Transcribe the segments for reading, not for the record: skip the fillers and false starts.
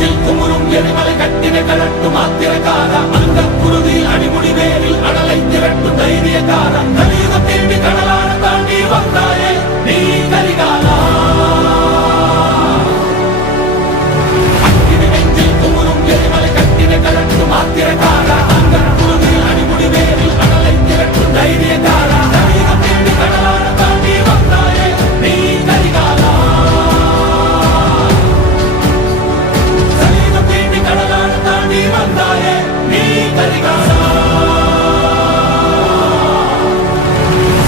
நெஞ்சில் குமுறும் எரிமலை கட்டின கலட்டும் ஆத்திரக்கார அந்த குருதி அடிமுடி வேரில் அடலை திரட்டும் தைரியக்கார கலியுகம் தேடி கடலான தாண்டி வந்தாயே நீ கரிகாலா நெஞ்சில் குமுறும் எரிமலை கட்டின கலட்டும் ஆத்திரக்கார அந்த குருதி அடிமுடி வேரில் அடலை திரட்டும் தைரியக்கார கலியுகம் தேடி கடலான தாண்டி வந்தாயே நீ கரிகாலா வந்தாயே நீ கரிகாலா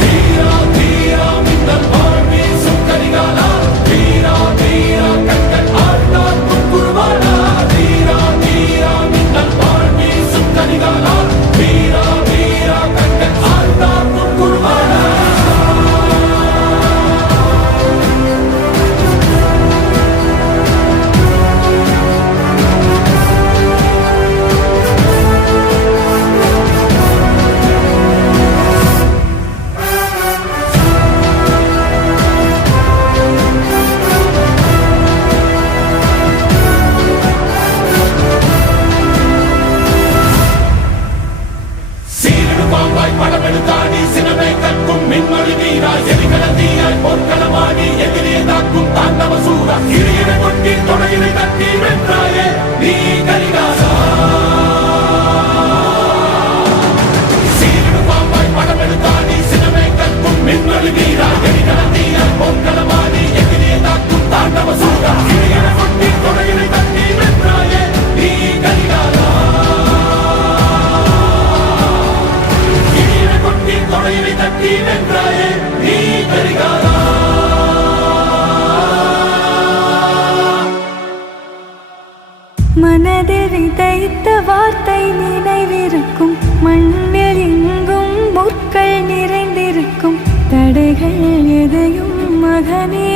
தீரா தீரா மின்னல் போல் வீசும் கரிகாலா தீரா தீரா கண்கள் ஆழ்ந்தார் குறுவாடா தீரா தீரா மின்னல் போல் வீசும் கரிகாலா தீரா தீரா கண்கள் ஆழ்ந்தார் குறுவாடா படமெடுத்தாடி சினமே கற்கும் மின்மொழி வீரா எரிகள தீயாய் பொற்களமாடி எதிரே தாக்கும் தாண்டவ சூரா கிரியினை கொட்டி தொடையினை தட்டி வென்றாயே நீ கரிகாலா சீரிடு பாம்பாய் படமெடுத்தாடி சினமே கற்கும் மின்மொழி வீரா எரிகள தீயாய் பொற்களமாடி எதிரே தாக்கும் தாண்டவ சூரா கிரியினை கொட்டி தொடையினை தட்டி வென்றாயே நீ கரிகாலா தொடையினை தட்டி வென்றாயே நீ கரிகாலா மனதில் விதைத்த வார்த்தை நினைவிருக்கும் மண்ணில் எங்கும் முற்கள் நிறைந்திருக்கும் தடைகள் எதையும் மகனே